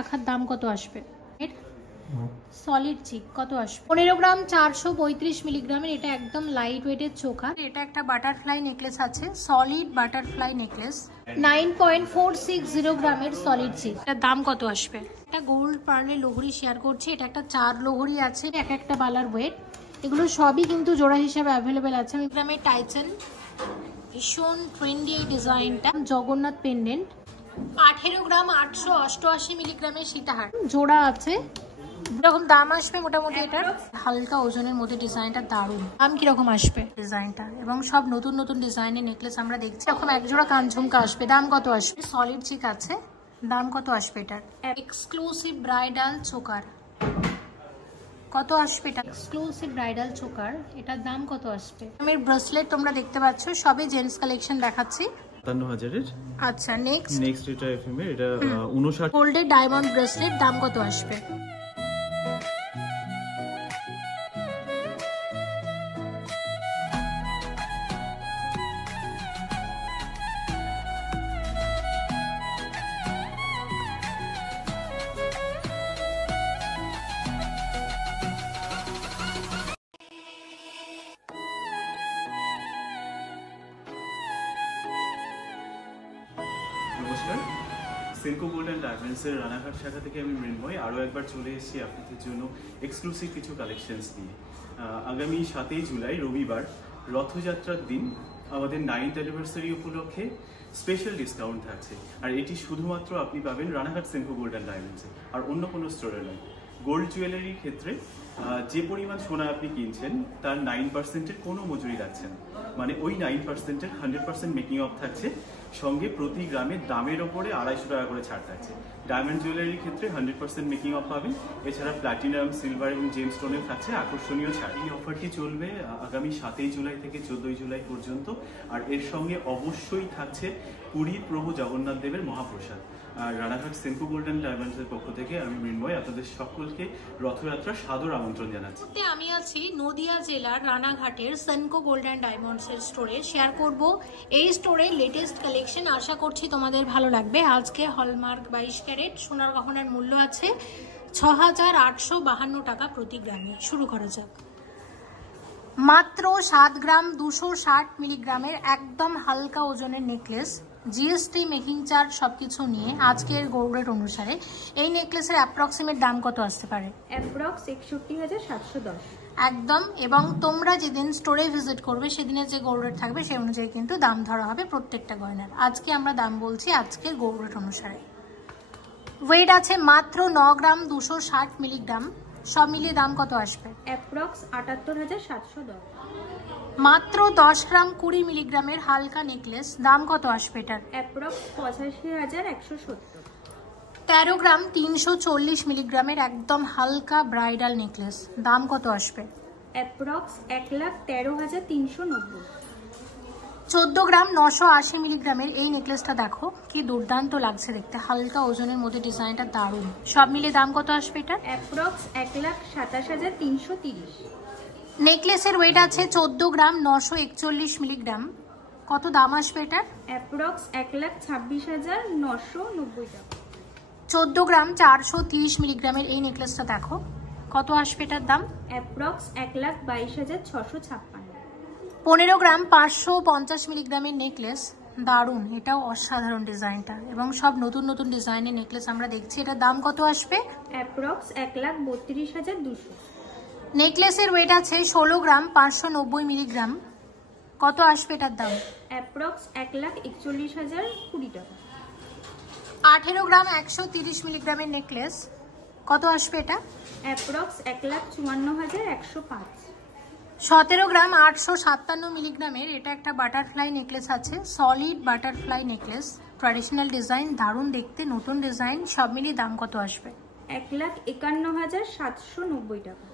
শাখার দাম কত আসবে? সলিড চিক কত আসবে? 15 গ্রাম 435 মিলিগ্রামের, এটা একদম লাইট ওয়েটের চোখা। এটা একটা বাটারফ্লাই নেকলেস আছে, সলিড বাটারফ্লাই নেকলেস, 9.460 গ্রামের সলিড চিক। এটার দাম কত আসবে? এটা গোল্ড পার্লে লোহরি শেয়ার করছি, এটা একটা 4 লোহরি আছে, এক একটা বালার ওয়েট। এগুলো সবই কিন্তু জোড়া হিসাবে অ্যাভেলেবেল আছে। গ্রামের টাইটান, ভীষণ ট্রেন্ডি এই ডিজাইনটা, জগন্নাথ পেন্ডেন্ট। 18 গ্রাম 888 মিলিগ্রামের সীতাহার জোড়া আছে। এরকম দাম আসবে মোটামুটি এটার, হালকা ওজনের মধ্যে ডিজাইনটা দারুণ। দাম কিরকম আসবে ডিজাইনটা? এবং সব নতুন নতুন ডিজাইনের নেকলেস আমরা দেখছি। এরকম একজোড়া কানঝুমকা আসবে, দাম কত আসবে? সলিড চিক আছে, দাম কত আসবে এটার? এক্সক্লুসিভ ব্রাইডাল চোকার কত আসবে এটা? এক্সক্লুসিভ ব্রাইডাল চোকার, এটার দাম কত আসবে? আমার ব্রেসলেট তোমরা দেখতে পাচ্ছ, সবই জেন্টস কালেকশন দেখাচ্ছি। 57,000 এর। আচ্ছা, নেক্সট এটা এফএম এর, এটা 59 গোল্ডের ডায়মন্ড ব্রেসলেট, দাম কত আসবে? নমস্কার, সেনকো গোল্ড অ্যান্ড ডায়মন্ডসের রানাঘাট শাখা থেকে আমি মৃন্ময় আরও একবার চলে এসেছি আপনাদের জন্য এক্সক্লুসিভ কিছু কালেকশনস নিয়ে। আগামী 7ই জুলাই রবিবার রথযাত্রার দিন আমাদের 9th অ্যানিভার্সারি উপলক্ষে স্পেশাল ডিসকাউন্ট থাকছে, আর এটি শুধুমাত্র আপনি পাবেন রানাঘাট সেনকো গোল্ড অ্যান্ড ডায়মন্ডসে, আর অন্য কোনো স্টোরে নয়। গোল্ড জুয়েলারির ক্ষেত্রে যে পরিমাণ সোনা আপনি কিনছেন তার 9%-এর কোনো মজুরি লাগছে না, মানে ওই 9%-এর 100% মেকিং অফ থাকছে, সঙ্গে প্রতি গ্রামের দামের ওপরে 250 টাকা করে ছাড় থাকছে। ডায়মন্ড জুয়েলারির ক্ষেত্রে 100% মেকিং অফ পাবেন, এছাড়া প্ল্যাটিনাম, সিলভার এবং জেম স্টোনেও থাকছে আকর্ষণীয় ছাড়। এই অফারটি চলবে আগামী 7ই জুলাই থেকে 14ই জুলাই পর্যন্ত, আর এর সঙ্গে অবশ্যই থাকছে পুরীর প্রভু জগন্নাথ দেবের মহাপ্রসাদ। আর রানাঘাট সেনকো গোল্ড অ্যান্ড ডায়মন্ডসের পক্ষ থেকে আমি মৃন্ময় আপনাদের সকলকে রথযাত্রার সাদর আমন্ত্রণ জানাচ্ছি। আমি আছি নদিয়া জেলার রানাঘাটের সেনকো গোল্ড অ্যান্ড ডায়মন্ডসের স্টোরে, শেয়ার করব এই স্টোরের লেটেস্ট কালেকশন। আশা করছি তোমাদের ভালো লাগবে। আজকে হলমার্ক 22 ক্যারেট সোনার গহনার মূল্য আছে 6,852 টাকা প্রতি গ্রামে। শুরু করা যাক। মাত্র 7 গ্রাম 260 মিলিগ্রামের একদম হালকা ওজনের নেকলেস, জিএসটি, মেকিং চার্জ সবকিছু নিয়ে আজকের গোল্ড রেট অনুসারে এই নেকলেসের অ্যাপ্রক্সিমেট দাম কত আসতে পারে? অ্যাপ্রক্স 61,710 একদম। এবং তোমরা যেদিন স্টোরে ভিজিট করবে সেদিনের যে গোল্ড রেট থাকবে সেই অনুযায়ী কিন্তু দাম ধরা হবে প্রত্যেকটা গয়নার। আজকে আমরা দাম বলছি আজকের গোল্ড রেট অনুসারে। ওয়েট আছে মাত্র 9 গ্রাম 260 মিলিগ্রাম, সব মিলিয়ে দাম কত আসবে? অ্যাপ্রক্স 78,710। মাত্র 10 গ্রাম 20 মিলিগ্রামের হালকা নেকলেস, দাম কত আসবে এটার? অ্যাপ্রক্স 85,170। 13 গ্রাম 340 মিলিগ্রামের একদম হালকা ব্রাইডাল নেকলেস, দাম কত আসবে? অ্যাপ্রক্স 1,13,390। 14 গ্রাম 980 মিলিগ্রামের এই নেকলেসটা দেখো কি দুর্দান্ত লাগছে দেখতে, হালকা ওজনের মধ্যে ডিজাইনটা দারুণ। সব মিলিয়ে দাম কত আসবে এটা? অ্যাপ্রক্স 1,27,330। নেকলেসের ওয়েট আছে 14 গ্রাম 941 মিলিগ্রাম, কত দাম আসবে এটা? অ্যাপ্রক্স 1,26,990 টাকা। 14 গ্রাম 430 মিলিগ্রামের এই নেকলেসটা দেখো কত আসবে এটার দাম? অ্যাপ্রক্স 1,22,656। 15 গ্রাম 550 মিলিগ্রামের নেকলেস, দারুণ, এটাও অসাধারণ ডিজাইনটা, এবং সব নতুন নতুন ডিজাইনের নেকলেস আমরা দেখছি। এটার দাম কত আসবে? অ্যাপ্রক্স 1,32,200। নেকলেসের ওয়েট আছে 16 গ্রাম 590 মিলিগ্রাম, কত আসবে এটার দাম? অ্যাপ্রক্স 1,41,020 টাকা। 18 গ্রাম 130 মিলিগ্রামের নেকলেস, কত আসবে এটা? অ্যাপ্রক্স 1,54,105। 17 গ্রাম 857 মিলিগ্রামের এটা একটা বাটারফ্লাই নেকলেস আছে, solid butterfly necklace, traditional design, দারুণ দেখতে, নতুন ডিজাইন, সব মিলিয়ে দাম কত আসবে? 1,51,790 টাকা।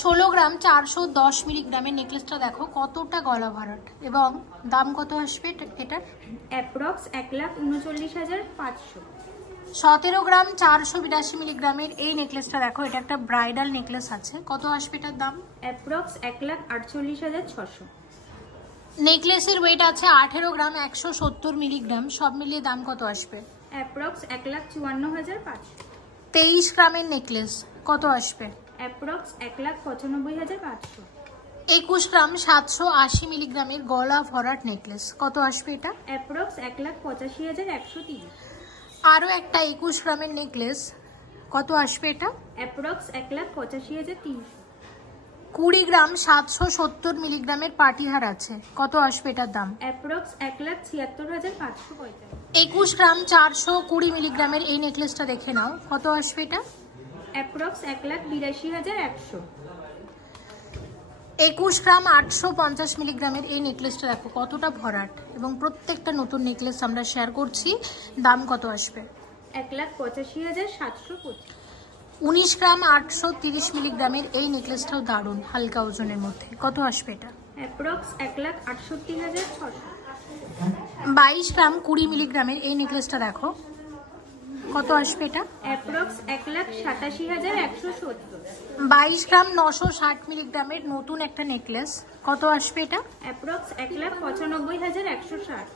16 গ্রাম 410 মিলিগ্রামের নেকলেসটা দেখো কতটা গলা ভরাট, এবং দাম কত আসবে এটার? অ্যাপ্রক্স 1,39,500। 17 গ্রাম 482 মিলিগ্রামের এই নেকলেসটা দেখো, এটা একটা ব্রাইডাল নেকলেস আছে, কত আসবে এটার দাম? অ্যাপ্রক্স 1,48,600। নেকলেসের ওয়েট আছে 18 গ্রাম 170 মিলিগ্রাম, সব মিলিয়ে দাম কত আসবে? অ্যাপ্রক্স 1,54,500। 23 গ্রামের নেকলেস কত আসবে? অ্যাপ্রক্স 1,95,500। 21 গ্রাম 780 মিলিগ্রামের গলা ভরাট নেকলেস কত আসবে এটা? অ্যাপ্রক্স 1,85,130। আরও একটা 21 গ্রামের নেকলেস কত আসবে এটা? অ্যাপ্রক্স 1,85,300। 20 গ্রাম 770 মিলিগ্রামের পাটিহার আছে কত আসবে এটার দাম? অ্যাপ্রক্স 1,76,545। 21 গ্রাম 420 মিলিগ্রামের এই নেকলেসটা দেখে নাও কত আসবে এটা? অ্যাপ্রক্স 1,82,100। 21 গ্রাম 850 মিলিগ্রামের এই নেকলেসটা দেখো কতটা ভরাট, এবং প্রত্যেকটা নতুন নেকলেস আমরা শেয়ার করছি। দাম কত আসবে? 1,85,725। 19 গ্রাম 830 মিলিগ্রামের এই নেকলেসটাও দারুণ, হালকা ওজনের মধ্যে কত আসবে এটা? অ্যাপ্রক্স 1,68,600। 22 গ্রাম 20 মিলিগ্রামের এই নেকলেসটা দেখো কত আসবে এটা? অ্যাপ্রক্স 1,87,170। 22 গ্রাম 960 মিলিগ্রামের নতুন একটা নেকলেস কত আসবে এটা? অ্যাপ্রক্স 1,95,160।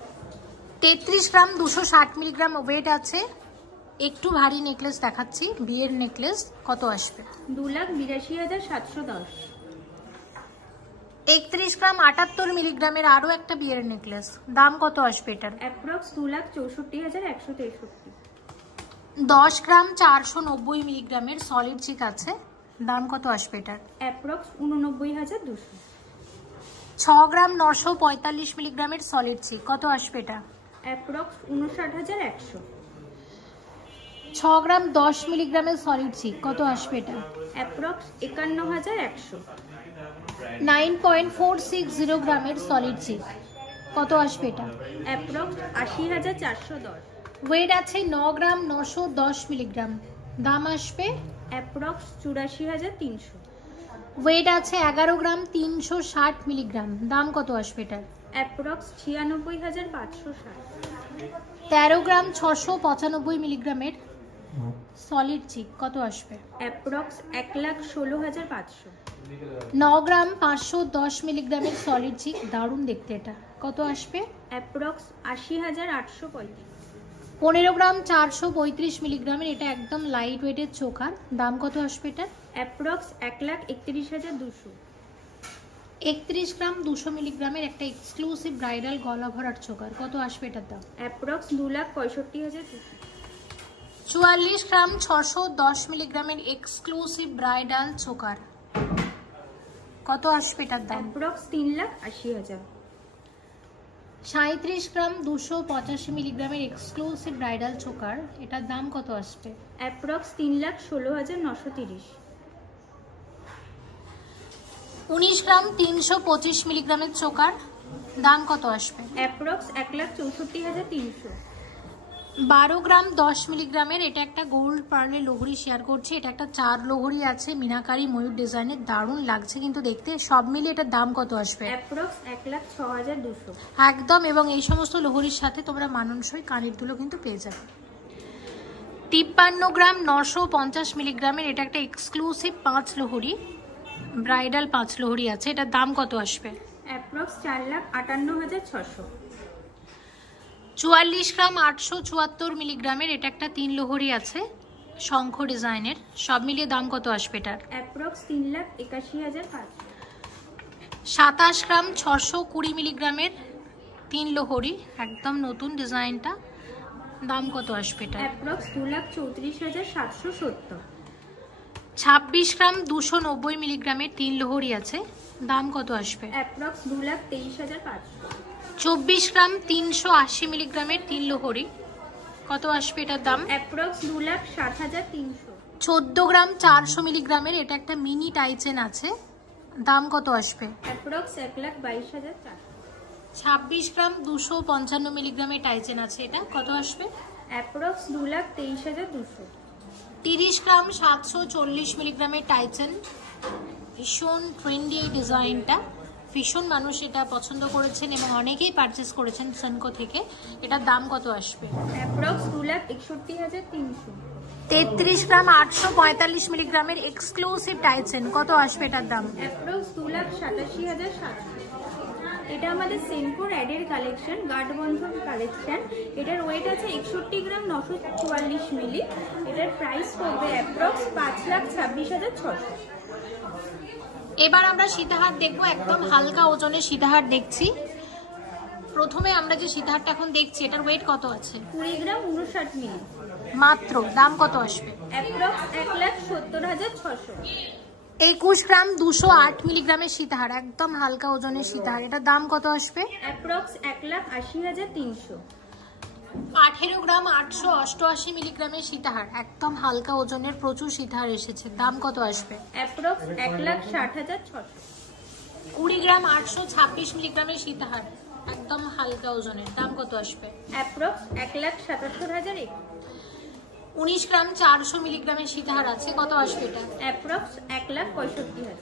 33 গ্রাম 260 মিলিগ্রাম ওয়েট আছে, একটু ভারী নেকলেস দেখাচ্ছি, বিয়ের নেকলেস কত আসবে? 2,82,710। 31 গ্রাম 78 মিলিগ্রামের আরো একটা বিয়ের নেকলেস, দাম কত আসবে এটার? অ্যাপ্রক্স 2,64,163। 10 গ্রাম 490 মিলিগ্রামের সলিড চিক আছে, দাম কত আসবে এটার? অ্যাপ্রক্স 89,200। 6 গ্রাম 945 মিলিগ্রামের সলিড চিক কত আসবে এটা? অ্যাপ্রক্স 59,100। 6 গ্রাম 10 মিলিগ্রামের সলিড চিক কত আসবে এটা? অ্যাপ্রক্স 51,100। 9.460 গ্রামের সলিড চিক কত আসবে এটা? অ্যাপ্রক্স 80,410। ওয়েট আছে 9 গ্রাম 910 মিলিগ্রাম, দাম আসবে অ্যাপ্রক্স 84,300। ওয়েট আছে 11 গ্রাম 360 মিলিগ্রাম, দাম কত আসবে এটার? অ্যাপ্রক্স 96,560। 13 গ্রাম 695 মিলিগ্রামের সলিড চিক কত আসবে? অ্যাপ্রক্স 1,16,500। 9 গ্রাম 510 মিলিগ্রামের সলিড চিক, দারুণ দেখতে এটা, কত আসবে? অ্যাপ্রক্স 80,835। 15 গ্রাম 435 মিলিগ্রামের এটা একদম লাইট ওয়েটের চোকার, দাম কত আসবে এটা? অ্যাপ্রক্স 1,31,200। 31 গ্রাম 200 মিলিগ্রামের একটা এক্সক্লুসিভ ব্রাইডাল গলা ভরাট চোকার, কত আসবে এটার দাম? অ্যাপ্রক্স 2,65,200। 44 গ্রাম 610 মিলিগ্রামের এক্সক্লুসিভ ব্রাইডাল চোকার, কত আসবে এটার দাম? অ্যাপ্রক্স 3,80,000। 37 গ্রাম 285 মিলিগ্রামের এক্সক্লুসিভ ব্রাইডাল চোকার, এটার দাম কত আসবে? অ্যাপ্রক্স 3,16,930। 19 গ্রাম 325 মিলিগ্রামের চোকার, দাম কত আসবে? অ্যাপ্রক্স 1,64,300। 12 গ্রাম 10 মিলিগ্রামের এটা একটা গোল্ড পার্লের লোহরি শেয়ার করছি, এটা একটা 4 লোহরি আছে মিনাকারি ময়ূর ডিজাইনের, দারুণ লাগছে কিন্তু দেখতে। সব মিলিয়ে এটার দাম কত আসবে? অ্যাপ্রক্স 1,06,200। একদম, এবং এই সমস্ত লোহরির সাথে তোমরা মানানসই কানের দুলো কিন্তু পেয়ে যাবে। 53 গ্রাম 950 মিলিগ্রামের এটা একটা এক্সক্লুসিভ 5 লোহরি ব্রাইডাল 5 লোহরি আছে, এটার দাম কত আসবে? অ্যাপ্রক্স 4,58,600। 44 গ্রাম 874 মিলিগ্রামের এটা একটা 3 লোহরি আছে শঙ্খ ডিজাইনের, সব মিলিয়ে দাম কত আসবে এটার? অ্যাপ্রক্স 3,81,500। 27 গ্রাম 620 মিলিগ্রামের 3 লোহরি, একদম নতুন ডিজাইনটা, দাম কত আসবে এটা? অ্যাপ্রক্স 2,34,770। 26 গ্রাম 290 মিলিগ্রামের 3 লোহরি আছে, দাম কত আসবে? অ্যাপ্রক্স 2,23,500। 24 গ্রাম 380 মিলিগ্রামের 3 লোহরি, কত আসবে এটার দাম? অ্যাপ্রক্স 2,60,300। 14 গ্রাম 400 মিলিগ্রামের এটা একটা মিনি টাইচেন আছে, দাম কত আসবে? অ্যাপ্রক্স 1,22,400। 26 গ্রাম 255 মিলিগ্রামের টাইচেন আছে, এটা কত আসবে? অ্যাপ্রক্স 2,23,200। 30 গ্রাম 740 মিলিগ্রামের টাইচেন, ভীষণ ট্রেন্ডি এই ডিজাইনটা, ভীষণ মানুষ এটা পছন্দ করেছেন এবং অনেকেই পারচেস করেছেন সেনকো থেকে, এটার দাম কত আসবে? অ্যাপ্রক্স 2,61,300। 33 গ্রাম 845 মিলিগ্রামের এক্সক্লুসিভ টাইচেন, কত আসবে এটার দাম? অ্যাপ্রক্স 2,87,700। এটা আমাদের সেনকোর অ্যাডের কালেকশন, গার্ড বন্ধন কালেকশন। এটার ওয়েট আছে 61 গ্রাম, 944 মিলি। এটার প্রাইস পড়বে অ্যাপ্রক্স 5,26,600। এবার আমরা সীতাহার দেখবো, একদম হালকা ওজনের সীতাহার দেখছি। প্রথমে আমরা যে সীতাহারটা এখন দেখছি এটার ওয়েট কত আছে? 20 গ্রাম, 59 মিলি মাত্র। দাম কত আসবে? অ্যাপ্রক্স 1,70,600। 21 গ্রাম 208 মিলিগ্রামের সীতাহার, একদম হালকা ওজনের সীতাহার। এটার দাম কত আসবে? অ্যাপ্রক্স 1,80,300। 18 গ্রাম 888 মিলিগ্রামের সীতাহার, একদম হালকা ওজনের, প্রচুর সীতাহার এসেছে। দাম কত আসবে? অ্যাপ্রক্স 1,60,600। 20 গ্রাম 826 মিলিগ্রামের সীতাহার, একদম হালকা ওজনের। দাম কত আসবে? অ্যাপ্রক্স 1,77,000। 19 গ্রাম 400 মিলিগ্রামের সীতাহার আছে, কত আসবে এটা? অ্যাপ্রক্স 1,65,000।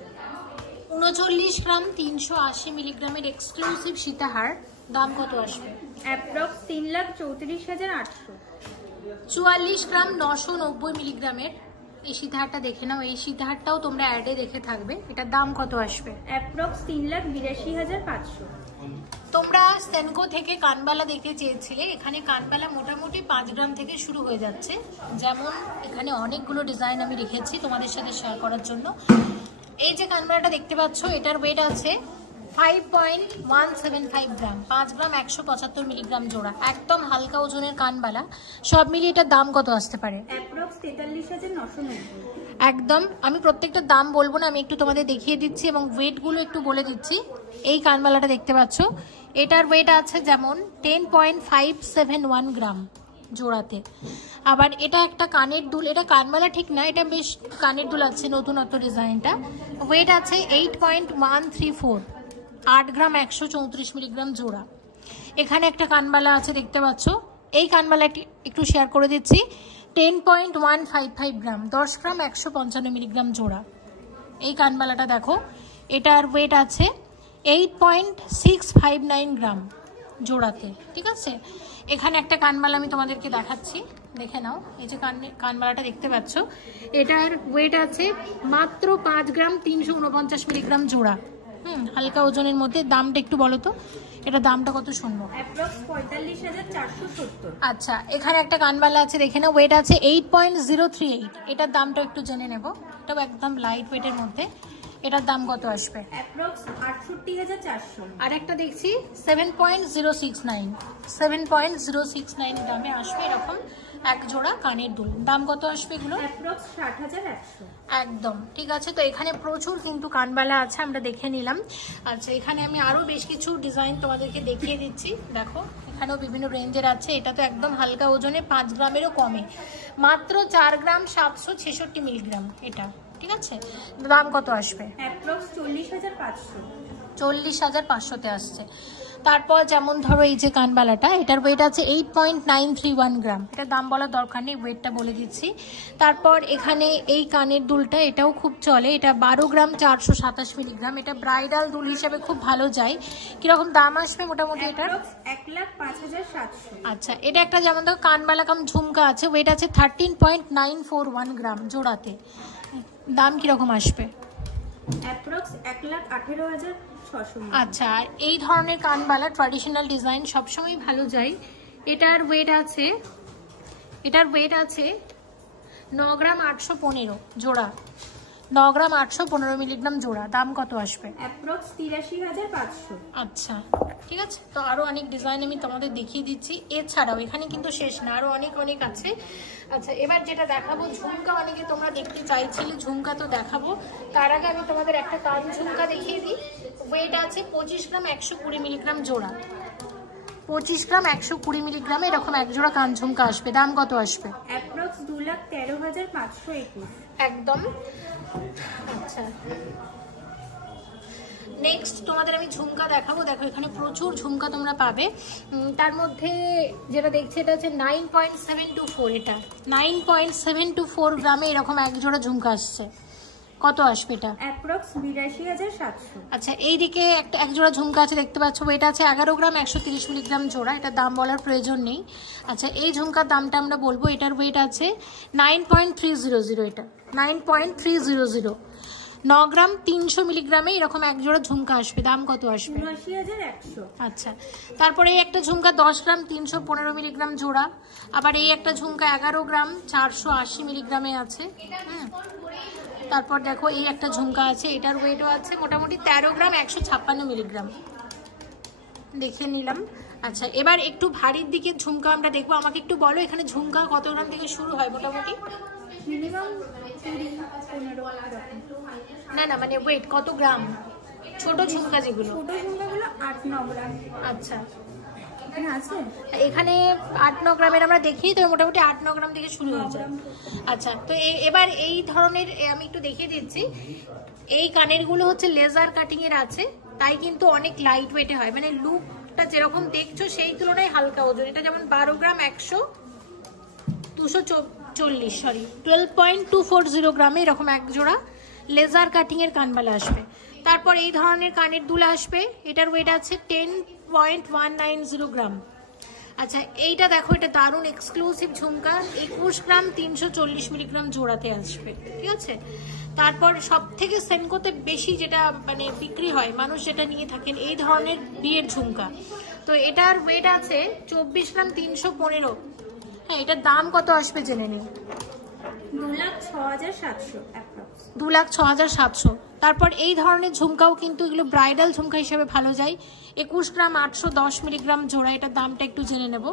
39 গ্রাম 380 মিলিগ্রামের এক্সক্লুসিভ সীতাহার, দাম কত আসবে? অ্যাপ্রক্স 3,34,800। 44 গ্রাম 990 মিলিগ্রামের এই সীতাহারটা দেখে নাও। এই সীতাহারটাও তোমরা অ্যাডে দেখে থাকবে। এটার দাম কত আসবে? অ্যাপ্রক্স 3,82,500। তোমরা সেনকো থেকে কানবালা দেখতে চেয়েছিলে। এখানে কানবালা মোটামুটি 5 গ্রাম থেকে শুরু হয়ে যাচ্ছে। যেমন এখানে অনেকগুলো ডিজাইন আমি রেখেছি তোমাদের সাথে শেয়ার করার জন্য। এই যে কানবালাটা দেখতে পাচ্ছ, এটার ওয়েট আছে 5.175 গ্রাম, 5 গ্রাম 175 মিলিগ্রাম জোড়া, একদম হালকা ওজনের কানবালা। সব মিলিয়ে এটার দাম কত আসতে পারে? অ্যাপ্রক্স 43,990। একদম। আমি প্রত্যেকটা দাম বলবো না, আমি একটু তোমাদের দেখিয়ে দিচ্ছি এবং ওয়েটগুলো একটু বলে দিচ্ছি। এই কানবালাটা দেখতে পাচ্ছ, এটার ওয়েট আছে যেমন 10.571 গ্রাম জোড়াতে। আবার এটা একটা কানের দুল, এটা কানবালা ঠিক না, এটা বেশ কানের দুল আছে, নতুনত্ব ডিজাইনটা। ওয়েট আছে 8.134, 8 গ্রাম 134 মিলিগ্রাম জোড়া। এখানে একটা কানবালা আছে দেখতে পাচ্ছ, এই কানবালা একটু শেয়ার করে দিচ্ছি, 10.155 গ্রাম, 10 গ্রাম 155 মিলিগ্রাম জোড়া। এই কানবালাটা দেখো, এটার ওয়েট আছে 8.659 গ্রাম জোড়াতে, ঠিক আছে। এখানে একটা কানবালা আমি তোমাদেরকে দেখাচ্ছি, দেখে নাও। এই যে কানবালাটা দেখতে পাচ্ছ, এটার ওয়েট আছে মাত্র 5 গ্রাম 349 মিলিগ্রাম জোড়া। হালকা ওজনের মধ্যে। দামটা একটু বলো তো, এটা দামটা কত শুনবো? অ্যাপ্রক্স 45,470। আচ্ছা, এখানে একটা কানবালা আছে দেখে নাও, ওয়েট আছে 8.038। এটার দামটা একটু জেনে নেব। এটাও একদম লাইট ওয়েটের মধ্যে। এটার দাম কত আসবে? অ্যাপ্রক্স 68,400। আর একটা দেখছি 7.069, 7.069 দামে আসবে এরকম এক জোড়া কানের দুল। দাম কত আসবে এগুলো? অ্যাপ্রক্স 60,100। একদম ঠিক আছে। তো এখানে প্রচুর কিন্তু কানবালা আছে, আমরা দেখে নিলাম। আচ্ছা, এখানে আমি আরো বেশ কিছু ডিজাইন তোমাদেরকে দেখিয়ে দিচ্ছি। দেখো, এখানেও বিভিন্ন রেঞ্জের আছে। এটা তো একদম হালকা ওজনে, 5 গ্রামেরও কমে, মাত্র 4 গ্রাম 766 মিলিগ্রাম এটা, ঠিক আছে। দাম কত আসবে? অ্যাপ্রক্স 40,500। 40,500তে আসছে। তারপর যেমন ধরো এই যে কানবালাটা, এটার ওয়েট আছে 8.931 গ্রাম। এটার দাম বলার দরকার নেই, ওয়েটটা বলে দিচ্ছি। তারপর এখানে এই কানের দুলটা, এটাও খুব চলে, এটা 12 গ্রাম 427 মিলিগ্রাম। এটা ব্রাইডাল দুল হিসেবে খুব ভালো যায়। কিরকম দাম আসবে মোটামুটি এটার? 1,05,700। আচ্ছা, এটা একটা যেমন ধরো কানবালা কাম ঝুমকা আছে, ওয়েট আছে 13.941 গ্রাম জোড়াতে। দাম কিরকম আসবে? অ্যাপ্রক্স 1,18,600। আচ্ছা, আর এই ধরনের কানবালা ট্র্যাডিশনাল ডিজাইন সবসময় ভালো যায়। এটার ওয়েট আছে 9 গ্রাম 815 জোড়া, 9 গ্রাম 815 মিলিগ্রাম জোড়া। দাম কত আসবে? অ্যাপ্রক্স 83,500। আচ্ছা, ঠিক আছে। তো আরো অনেক ডিজাইন আমি তোমাদের দেখিয়ে দিচ্ছি। এছাড়াও এখানে কিন্তু শেষ না, আরো অনেক আছে। আচ্ছা, এবার যেটা দেখাবো ঝুমকা, অনেকে তোমরা দেখতে চাইছিলে, ঝুমকা তো দেখাবো। তার আগে আমি তোমাদের একটা কান ঝুমকা দেখিয়ে দিই। ওয়েট আছে 25 গ্রাম 120 মিলিগ্রাম জোড়া, 25 গ্রাম 120 মিলিগ্রামে এরকম এক জোড়া কান ঝুমকা আসবে। দাম কত আসবে? অ্যাপ্রক্স 2,13,521। একদম। আচ্ছা, নেক্সট তোমাদের আমি ঝুমকা দেখাবো। দেখো, এখানে প্রচুর ঝুমকা তোমরা পাবে। তার মধ্যে যেটা দেখছি এটা হচ্ছে 9.724, এটা 9.724 গ্রামে এরকম এক জোড়া ঝুমকা আসছে। কত আসবে এটা? অ্যাপ্রক্স 82,700। আচ্ছা, এইদিকে এক জোড়া ঝুমকা আছে দেখতে পাচ্ছ, এটা আছে 11 গ্রাম 130 মিলিগ্রাম জোড়া। এটা দাম বলার প্রয়োজন নেই। আচ্ছা, এই ঝুমকার দামটা আমরা বলবো। এটার ওয়েট আছে 9.300, এটা 9.300। 9 গ্রাম 300 মিলিগ্রামে এরকম এক জোড়া ঝুমকা আসবে, দাম কত আসবে? 79,100। আচ্ছা, তারপরে এই একটা ঝুমকা 10 গ্রাম 315 মিলিগ্রাম জোড়া, আবার এই একটা ঝুমকা 11 গ্রাম 480 মিলিগ্রামে আছে। তারপর দেখো এই একটা ঝুমকা আছে, এটার ওয়েটও আছে মোটামুটি 13 গ্রাম 156 মিলিগ্রাম, দেখে নিলাম। আচ্ছা, এবার একটু ভারীর দিকে ঝুমকা আমরা দেখবো। আমাকে একটু বলো এখানে ঝুমকা কত গ্রাম থেকে শুরু হয় মোটামুটি? মিনিমাম 20-15। না মানে ওয়েট কত গ্রাম? ছোট ঝুমকা যেগুলো, ছোট ঝুমকাগুলো 8-9 গ্রাম। আচ্ছা, এখানে আছে, এখানে 8-9 গ্রামের আমরা দেখি, তো মোটামুটি 8-9 গ্রাম থেকে শুরু হয়ে যায়। আচ্ছা, তো এবার এই ধরনের আমি একটু দেখিয়ে দিচ্ছি। এই কানের গুলো হচ্ছে লেজার কাটিং এর আছে, তাই কিন্তু অনেক লাইট ওয়েটে হয়, মানে লুকটা যেরকম দেখছো সেই তুলনায় হালকা ওজন। এটা যেমন 12 গ্রাম 12.240 গ্রামে এরকম এক জোড়া লেজার কাটিং এর কানবালা আসবে। তারপর এই ধরনের কানের দুল আসবে, এটার ওয়েট আছে 10.190 গ্রাম। আচ্ছা, এইটা দেখো, এটা দারুণ এক্সক্লুসিভ ঝুমকা, 21 গ্রাম 340 মিলিগ্রাম জোড়াতে আসবে, ঠিক আছে। তারপর সব থেকে সেনকোতে বেশি যেটা মানে বিক্রি হয়, মানুষ যেটা নিয়ে থাকেন, এই ধরনের বিয়ের ঝুমকা। তো এটার ওয়েট আছে 24 গ্রাম 315। হ্যাঁ, এটার দাম কত আসবে জেনে নিন। 2,06,700। 2,06,700। তারপর এই ধরনের ঝুমকাও কিন্তু এগুলো ব্রাইডাল ঝুমকা হিসেবে ভালো যায়, 21 গ্রাম 810 মিলিগ্রাম জোড়া। এটার দামটা একটু জেনে নেব।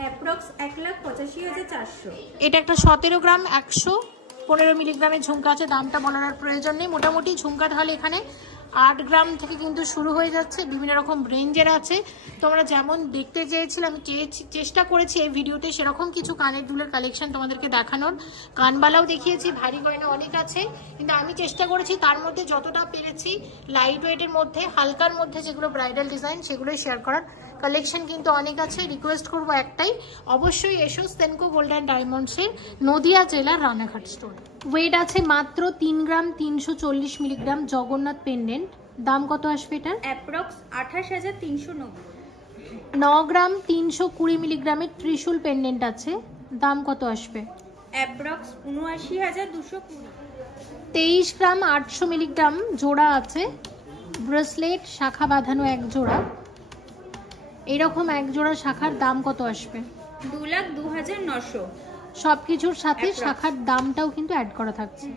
অ্যাপ্রক্স 1,85,400। এটা একটা 17 গ্রাম 115 মিলিগ্রামের ঝুমকা আছে, দামটা বলার আর প্রয়োজন নেই। মোটামুটি ঝুমকা তাহলে এখানে 8 গ্রাম থেকে কিন্তু শুরু হয়ে যাচ্ছে, বিভিন্ন রকম রেঞ্জের আছে। তোমরা যেমন দেখতে চেয়েছিলে, আমি চেষ্টা করেছি এই ভিডিওতে সেরকম কিছু কানের দুলের কালেকশন তোমাদেরকে দেখানোর। কানবালাও দেখিয়েছি, ভারী গয়না অনেক আছে, কিন্তু আমি চেষ্টা করেছি তার মধ্যে যতটা পেরেছি লাইট ওয়েটের মধ্যে, হালকার মধ্যে যেগুলো ব্রাইডাল ডিজাইন সেগুলোই শেয়ার করার। কালেকশন কিন্তু অনেক আছে, রিকোয়েস্ট করবো একটাই, অবশ্যই এসো সেনকো গোল্ড অ্যান্ড ডায়মন্ডসের নদিয়া জেলার রানাঘাট স্টোর। ওয়েট আছে মাত্র 3 গ্রাম 340 মিলিগ্রাম জগন্নাথ পেন্ডেন্ট, দাম কত আসবে এটার? অ্যাপ্রক্স 28,390। 9 গ্রাম 320 মিলিগ্রামের ত্রিশূল পেন্ডেন্ট আছে, দাম কত আসবে? অ্যাপ্রক্স 79,220। 23 গ্রাম 800 মিলিগ্রাম জোড়া আছে, ব্রেসলেট শাখা বাঁধানো এক জোড়া, এরকম এক জোড়া শাখার দাম কত আসবে? 2,02,900। সবকিছুর সাথে শাখার দামটাও কিন্তু অ্যাড করা থাকছে।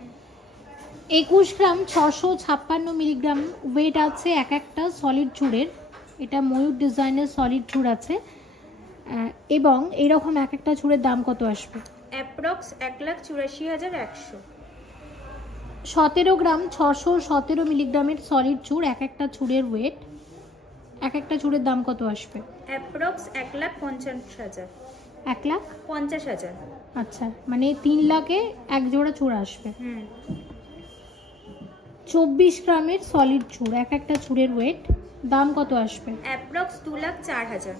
21 গ্রাম 656 মিলিগ্রাম ওয়েট আছে এক একটা সলিড চূড়ের, এটা ময়ূর ডিজাইনের সলিড চূড় আছে, এবং এরকম এক একটা চূড়ের দাম কত আসবে? অ্যাপ্রক্স 1,84,100। 17 গ্রাম 617 মিলিগ্রামের সলিড চূড়, এক একটা চূড়ের ওয়েট, এক একটা চূড়ের দাম কত আসবে? অ্যাপ্রক্স 1,50,000। 1,50,000। আচ্ছা, মানে 3 লাখে এক জোড়া চূড় আসবে। 24 গ্রামের সলিড চূড়, এক একটা চূড়ের ওয়েট, দাম কত আসবে? অ্যাপ্রক্স 2,04,000।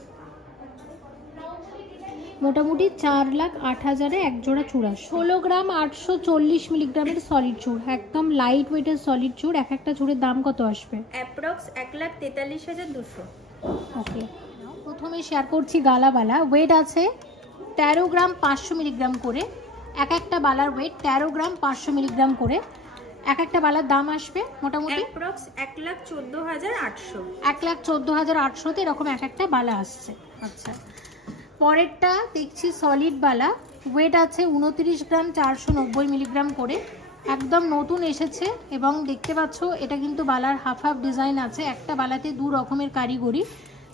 মোটামুটি 4,08,000-এ এক জোড়া চূড় আসবে। 16 গ্রাম 840 মিলিগ্রামের সলিড চূড়, একদম লাইট ওয়েটের সলিড চূড়, এক একটা চূড়ের দাম কত আসবে? অ্যাপ্রক্স 1,43,200। ওকে, প্রথমে শেয়ার করছি গালাবালা। ওয়েট আছে 13 গ্রাম 500 মিলিগ্রাম করে, এক একটা বালার ওয়েট 13 গ্রাম 500 মিলিগ্রাম করে, এক একটা বালার দাম আসবে মোটামুটি অ্যাপ্রক্স 1,14,800। 1,14,800-তে এরকম এক একটা বালা আসছে। আচ্ছা, পরেরটা দেখছি সলিড বালা, ওয়েট আছে 29 গ্রাম 490 মিলিগ্রাম করে, একদম নতুন এসেছে, এবং দেখতে পাচ্ছ এটা কিন্তু বালার হাফ হাফ ডিজাইন আছে, একটা বালাতে 2 রকমের কারিগরি,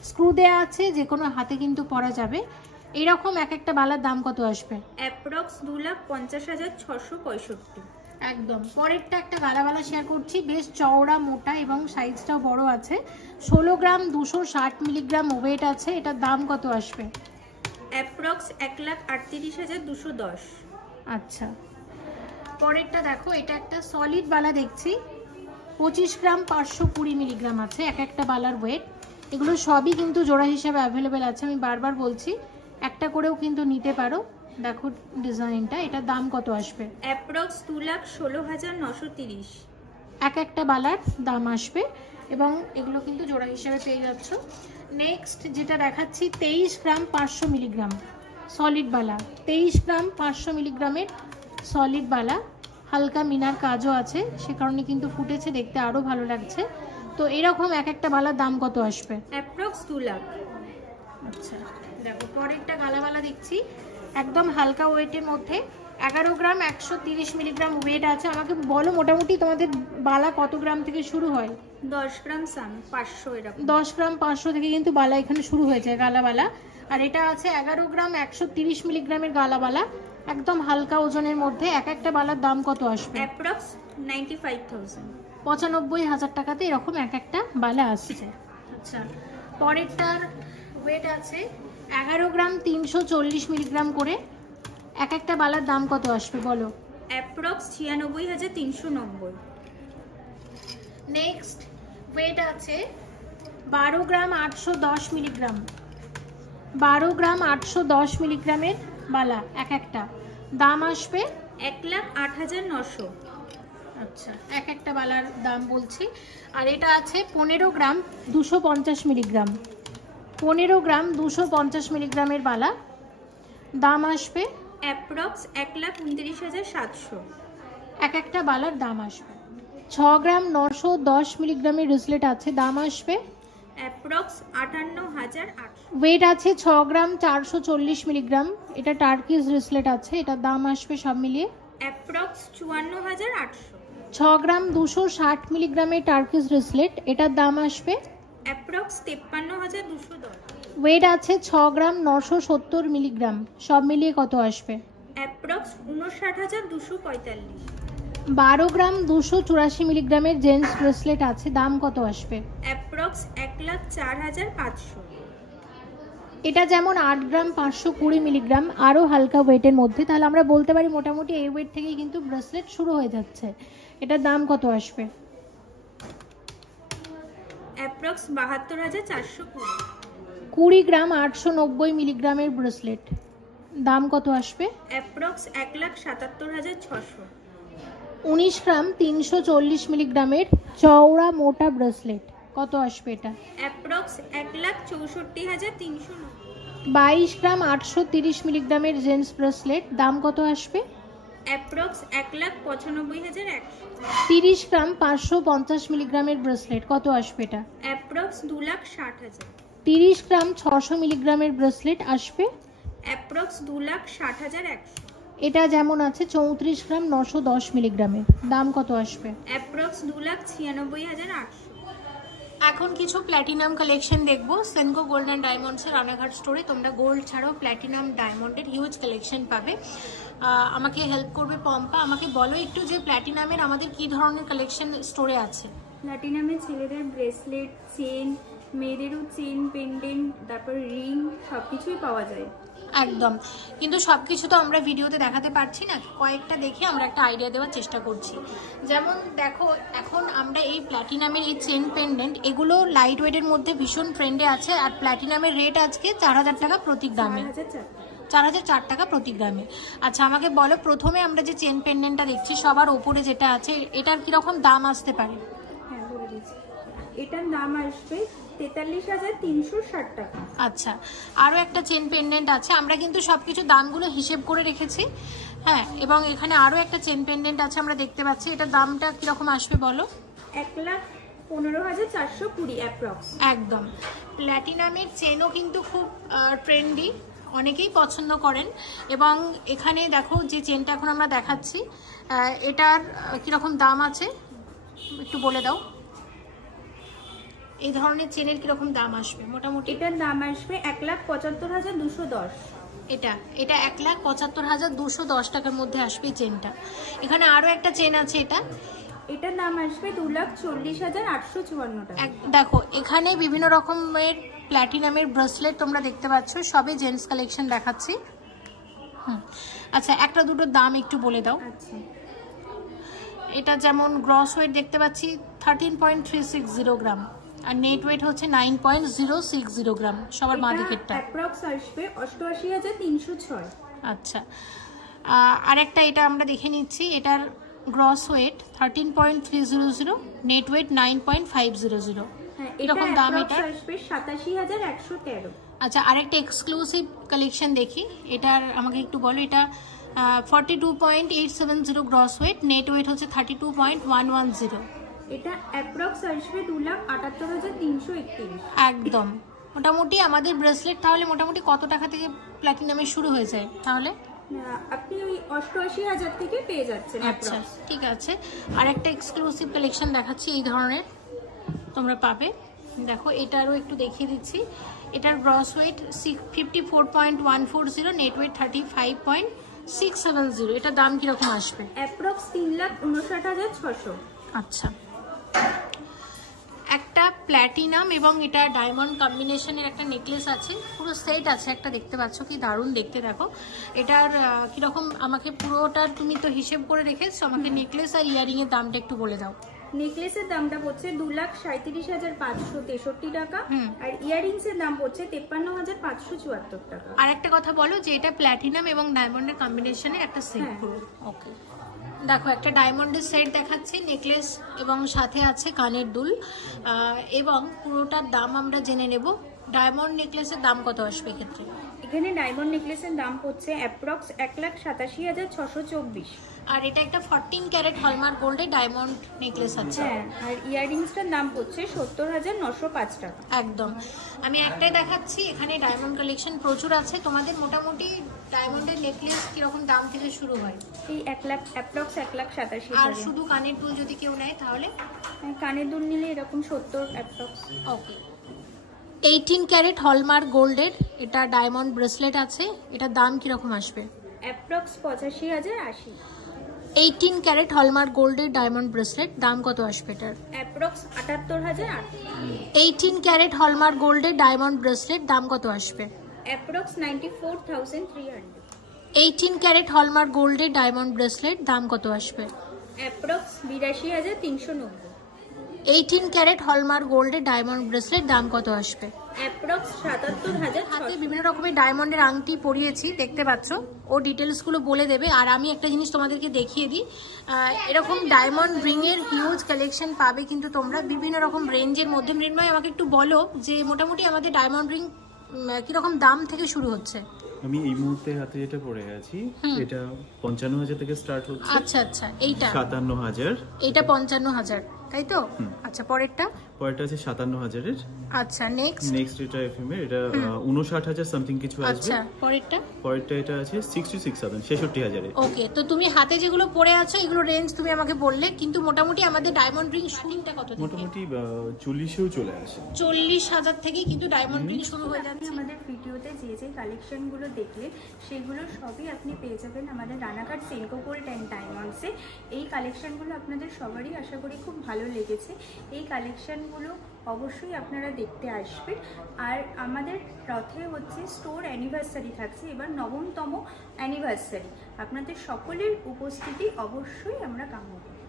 স্ক্রু দেয়া আছে, যে কোনো হাতে কিন্তু পরা যাবে। এইরকম এক একটা বালার দাম কত আসবে? অ্যাপ্রক্স 2,50,665। একদম। পরেরটা একটা গালাবালা শেয়ার করছি, বেশ চওড়া মোটা এবং সাইজটাও বড় আছে, 16 গ্রাম 260 মিলিগ্রাম ওয়েট আছে, এটার দাম কত আসবে? অ্যাপ্রক্স 1,38,210। আচ্ছা, পরেরটা দেখো, এটা একটা সলিড বালা দেখছি, 25 গ্রাম 520 মিলিগ্রাম আছে এক একটা বালার ওয়েট। এগুলো সবই কিন্তু জোড়া হিসাবে অ্যাভেলেবেল আছে, আমি বারবার বলছি, একটা করেও কিন্তু নিতে পারো। দেখো ডিজাইনটা, এটার দাম কত আসবে? অ্যাপ্রক্স 2,16,930। এক একটা বালার দাম আসবে, এবং এগুলো কিন্তু জোড়া হিসাবে পেয়ে যাচ্ছ। নেক্সট যেটা দেখাচ্ছি 23 গ্রাম 500 মিলিগ্রাম সলিড বালা, 23 গ্রাম 500 মিলিগ্রামের সলিড বালা, হালকা মিনার কাজও আছে, সে কারণে কিন্তু ফুটেছে, দেখতে আরো ভালো লাগছে। তো এরকম এক একটা বালার দাম কত আসবে? অ্যাপ্রক্স 2 লাখ। আচ্ছা দেখো পরেরটা গালাবালা দেখছি, একদম হালকা ওয়েটের মধ্যে, 11 গ্রাম 130 মিলিগ্রাম ওয়েট আছে। আমাকে বলো মোটামুটি তোমাদের বালা কত গ্রাম থেকে শুরু হয়? 10 গ্রাম 500 এরকম। 10 গ্রাম 500 থেকে কিন্তু বালা এখানে শুরু হয়ে যায় গালাবালা। আর এটা আছে 11 গ্রাম 130 মিলিগ্রামের গালাবালা, একদম হালকা ওজনের মধ্যে। এক একটা বালার দাম কত আসবে? অ্যাপ্রক্স 95,000। 95,000 টাকাতে এরকম এক একটা বালা আসছে। আচ্ছা পরেরটার ওয়েট আছে 11 গ্রাম 340 মিলিগ্রাম করে, এক একটা বালার দাম কত আসবে বলো? অ্যাপ্রক্স 96,390। নেক্সট ওয়েট আছে 12 গ্রাম 810 মিলিগ্রাম, 12 গ্রাম 810 মিলিগ্রামের বালা এক একটা, দাম আসবে 1,08,900। আচ্ছা এক একটা বালার দাম বলছি। আর এটা আছে 15 গ্রাম 250 মিলিগ্রাম, 15 গ্রাম 250 মিলিগ্রামের বালা, দাম আসবে অ্যাপ্রক্স 1,29,700। এক একটা বালার দাম আসবে। 6 গ্রাম 910 মিলিগ্রামের রিসলেট আছে, দাম আসবে অ্যাপ্রক্স 58,800। ওয়েট আছে 6 গ্রাম 440 মিলিগ্রাম, এটা টার্কিশ রিসলেট আছে, এটার দাম আসবে সব মিলিয়ে অ্যাপ্রক্স 54,800। 6 গ্রাম 260 মিলিগ্রামের টার্কিশ রিসলেট, এটার দাম আসবে অ্যাপ্রক্স 53,210। ওয়েট আছে 6 গ্রাম 970 মিলিগ্রাম, সব মিলিয়ে কত আসবে? অ্যাপ্রক্স 59,245। 12 গ্রাম 284 মিলিগ্রামের জেন্টস ব্রেসলেট আছে, দাম কত আসবে? অ্যাপ্রক্স 1,04,500। এটা যেমন 8 গ্রাম 520 মিলিগ্রাম, আরও হালকা ওয়েটের মধ্যে, তাহলে আমরা বলতে পারি মোটামুটি এই ওয়েট থেকেই কিন্তু ব্রেসলেট শুরু হয়ে যাচ্ছে। এটার দাম কত আসবে? অ্যাপ্রক্স 72,420। 20 গ্রাম 890 মিলিগ্রামের ব্রেসলেট, দাম কত আসবে? অ্যাপ্রক্স 1,77,600। 19 গ্রাম 340 মিলিগ্রামের চওড়া মোটা ব্রেসলেট, কত আসবে এটা? অ্যাপ্রক্স 1,64,390। 22 গ্রাম 830 মিলিগ্রামের জেন্টস ব্রেসলেট, দাম কত আসবে? অ্যাপ্রক্স 1,95,100। 30 গ্রাম 550 মিলিগ্রামের ব্রেসলেট, কত আসবে এটা? অ্যাপ্রক্স 2,60,000। 30 গ্রাম 600 মিলিগ্রামের ব্রেসলেট আসবে অ্যাপ্রক্স 2,60,100। এটা যেমন আছে 34 গ্রাম 910 মিলিগ্রামের, দাম কত আসবে? অ্যাপ্রক্স 2,96,800। এখন কিছু প্ল্যাটিনাম কালেকশন দেখবো সেনকো গোল্ড অ্যান্ড ডায়মন্ডসের রানাঘাট স্টোরে। তোমরা গোল্ড ছাড়াও প্ল্যাটিনাম ডায়মন্ডের হিউজ কালেকশন পাবে। আমাকে হেল্প করবে পম্পা, আমাকে বলো একটু যে প্ল্যাটিনামের আমাদের কি ধরনের কালেকশন স্টোরে আছে? প্ল্যাটিনামের ছেলেদের ব্রেসলেট, চেন, মেয়েদেরও চেন, পেন্ডেন্ট, তারপর রিং সব কিছুই পাওয়া যায় একদম। কিন্তু সব কিছু তো আমরা ভিডিওতে দেখাতে পারছি না, কয়েকটা দেখে আমরা একটা আইডিয়া দেওয়ার চেষ্টা করছি। যেমন দেখো এখন আমরা এই প্ল্যাটিনামের এই চেন পেন্ডেন্ট এগুলো লাইট ওয়েটের মধ্যে ভীষণ ট্রেন্ডে আছে। আর প্ল্যাটিনামের রেট আজকে 4,000 টাকা প্রতি গ্রামে, 4,004 টাকা প্রতি গ্রামে। আচ্ছা আমাকে বলো প্রথমে আমরা যে চেন পেন্ডেন্টটা দেখছি সবার ওপরে যেটা আছে, এটার কিরকম দাম আসতে পারে? হ্যাঁ বলে দিচ্ছি, এটার দাম আসবে 43,360 টাকা। আচ্ছা আরও একটা চেন পেন্ডেন্ট আছে, আমরা কিন্তু সবকিছু দামগুলো হিসেব করে রেখেছি। হ্যাঁ এবং এখানে আরও একটা চেন পেন্ডেন্ট আছে আমরা দেখতে পাচ্ছি, এটার দামটা কিরকম আসবে বলো? 1,15,420 অ্যাপ্রক্স। একদম। প্ল্যাটিনামের চেনও কিন্তু খুব ট্রেন্ডি, অনেকেই পছন্দ করেন। এবং এখানে দেখো যে চেনটা এখন আমরা দেখাচ্ছি এটার কিরকম দাম আছে একটু বলে দাও। এই ধরনের চেনের কিরকম দাম আসবে মোটামুটি? এটার দাম আসবে 1,75,210। এটা 1,75,210 টাকার মধ্যে আসবে চেনটা। এখানে আরও একটা চেন আছে, এটার দাম আসবে 2,40,854 টাকা। দেখো এখানে বিভিন্ন রকমের প্ল্যাটিনামের ব্রেসলেট তোমরা দেখতে পাচ্ছ, সবে জেন্টস কালেকশন দেখাচ্ছি। আচ্ছা একটা দুটোর দাম একটু বলে দাও। আচ্ছা এটা যেমন গ্রস ওয়েট দেখতে পাচ্ছি 13.360 গ্রাম, আর নেট ওয়েট হচ্ছে 9.060 গ্রাম, সবার বাঁ দিকেরটা। অ্যাপ্রক্স আসবে 88,306। আচ্ছা আরেকটা এটা আমরা দেখে নিচ্ছি, এটার গ্রস ওয়েট 13.300, নেট ওয়েট 9.500। এরকম দাম এটা আসবে 87,113। আচ্ছা আরেকটা এক্সক্লুসিভ কালেকশন দেখি, এটার আমাকে একটু বলো এটা 42.870 গ্রস ওয়েট, নেট ওয়েট হচ্ছে 32.110। এটা অ্যাপ্রক্স আসবে 2,78,331। একদম মোটামুটি আমাদের ব্রেসলেট তাহলে মোটামুটি কত টাকা থেকে প্ল্যাটিনামে শুরু হয়ে যায় তাহলে? আপনি ওই 88,000 থেকে পেয়ে যাচ্ছেন। আচ্ছা ঠিক আছে, আর একটা এক্সক্লুসিভ কালেকশন দেখাচ্ছি এই ধরনের তোমরা পাবে। দেখো এটারও একটু দেখিয়ে দিচ্ছি। এটার গ্রস ওয়েট 54.140, নেট ওয়েট 35.670। এটার দাম কিরকম আসবে? অ্যাপ্রক্স 3,59,600। আচ্ছা, একটা প্ল্যাটিনাম এবং এটা ডায়মন্ড কম্বিনেশনের একটা নেকলেস আছে, পুরো সেট আছে একটা, দেখতে পাচ্ছ কি দারুণ দেখতে। দেখো এটার কিরকম, আমাকে পুরোটার তুমি তো হিসেব করে রেখেছো, আমাকে নেকলেস আর ইয়ারিং এর দামটা একটু বলে দাও। নেকলেসের দামটা পড়ছে 2,37,563 টাকা, আর ইয়ারিংস এর দাম পড়ছে 53,574 টাকা। আর একটা কথা বলো যে এটা প্ল্যাটিনাম এবং ডায়মন্ডের কম্বিনেশনে একটা সেট পুরো। ওকে, দেখো একটা ডায়মন্ডের সেট দেখাচ্ছি, নেকলেস এবং সাথে আছে কানের দুল, এবং পুরোটার দাম আমরা জেনে নেব। ডায়মন্ড নেকলেসের দাম কত আসবে এক্ষেত্রে? এখানে ডায়মন্ড নেকলেসের দাম পড়ছে অ্যাপ্রক্স 1,87,624। আর এটা একটা 14 ক্যারেট হলমার্ক গোল্ডের ডায়মন্ড নেকলেস আছে। হ্যাঁ, আর ইয়ারিংসটার দাম পড়ছে 70,905 টাকা। একদম, আমি একটাই দেখাচ্ছি, এখানে ডায়মন্ড কালেকশন প্রচুর আছে। তোমাদের মোটামুটি ডায়মন্ডের নেকলেস কিরকম দাম থেকে শুরু হয়? এই 1,00,000 1,87,000। আর শুধু কানের দুল যদি কেউ নেয় তাহলে? কানের দুল নিলে এরকম 70 অ্যাপ্রক্স। ওকে, 18 ক্যারেট হলমার্ক গোল্ডের এটা ডায়মন্ড ব্রেসলেট আছে, এটার দাম কিরকম আসবে? অ্যাপ্রক্স 85,080। 18 ক্যারেট হলমার্ক গোল্ডের ডায়মন্ড ব্রেসলেট, দাম কত আসবে এটার? অ্যাপ্রক্স 78,008। 18 ক্যারেট হলমার্ক গোল্ডের ডায়মন্ড ব্রেসলেট, দাম কত আসবে? অ্যাপ্রক্স 94,300। 18 ক্যারেট হলমার্ক গোল্ডের ডায়মন্ড ব্রেসলেট, দাম কত আসবে? অ্যাপ্রক্স 82,390। 18 ক্যারেট হলমার্ক গোল্ডের ডায়মন্ড ব্রেসলেট, দাম কত আসবে? অ্যাপ্রক্স 77,000। হাতে বিভিন্ন রকমের ডায়মন্ডের আংটি পরিয়েছি, দেখতে পাচ্ছ, ও ডিটেলসগুলো বলে দেবে। আর আমি একটা জিনিস তোমাদেরকে দেখিয়ে দিই, এরকম ডায়মন্ড রিংয়ের হিউজ কালেকশন পাবে কিন্তু তোমরা বিভিন্ন রকম রেঞ্জের মধ্যে। মৃন্ময় আমাকে একটু বলো যে মোটামুটি আমাদের ডায়মন্ড রিং কিরকম দাম থেকে শুরু হচ্ছে? আমি এই মুহূর্তে হাতে যেটা পরে আছি এটা 55,000 থেকে স্টার্ট হচ্ছে। আচ্ছা আচ্ছা, এইটা 57,000। এইটা 55,000 তাই তো? আচ্ছা, পরেরটা? পরেরটা আছে 57,000 এর। আচ্ছা, নেক্সট এটা এফএম এর, এটা 59,000 সামথিং কিছু আসবে। আচ্ছা, পরেরটা এটা আছে 66,000 66,000 এর। ওকে, তো তুমি হাতে যেগুলো পরে আছো এগুলো রেঞ্জ তুমি আমাকে বললে, কিন্তু মোটামুটি আমাদের ডায়মন্ড রিং শুরুটা কত থেকে? মোটামুটি 40-এও চলে আসে। 40,000 থেকে কিন্তু ডায়মন্ড রিং শুরু হয়ে যাচ্ছে। আমাদের ভিডিওতে যে কালেকশনগুলো দেখলে সেগুলো সবই আপনি পেয়ে যাবেন আমাদের রানাঘাট সেনকো গোল্ড অ্যান্ড ডায়মন্ডসে। এই কালেকশনগুলো আপনাদের সবারই আশা করি খুব ভালো লেগেছে। এই কালেকশনগুলো অবশ্যই আপনারা দেখতে আসবেন। আর আমাদের রথে হচ্ছে স্টোর অ্যানিভার্সারি থাকছে, এবার 9তম অ্যানিভার্সারি। আপনাদের সকলের উপস্থিতি অবশ্যই আমরা কামনা করি।